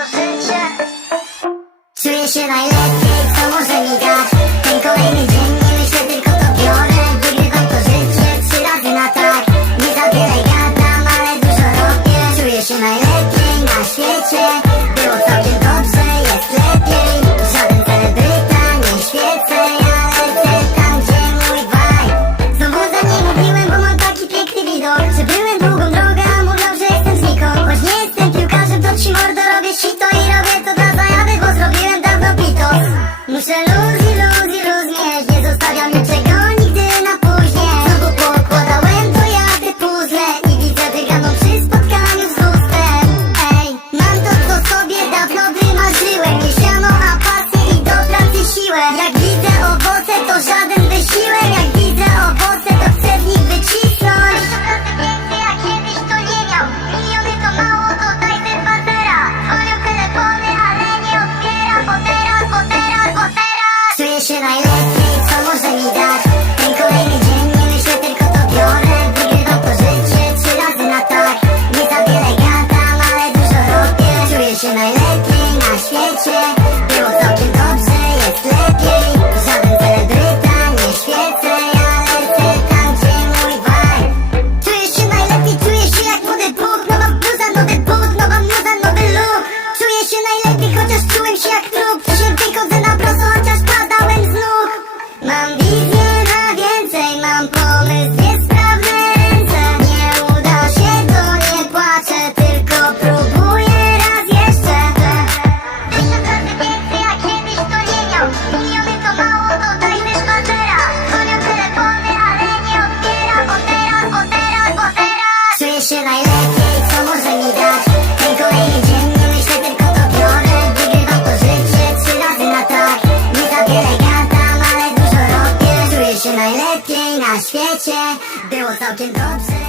to życie Czuję się najlepiej, co może mi dać. Muszę luźno Mam wizję na więcej, mam pomysł, dwie sprawne ręce Nie uda się, to nie płaczę, tylko próbuję raz jeszcze. Weź naprawdę więcej, a kiedyś to nie miał. Miliony to mało, dodajmy szpacera Dzwonią telefony, ale nie odbiera. O teraz, o teraz, o teraz. Czuję się najlepiej, co może mi dać. Ten kolejny dzień, nie myślę, tylko to biorę Wygrywam to życie, trzy razy na tak Nie za zabieraj świecie. Było całkiem dobrze.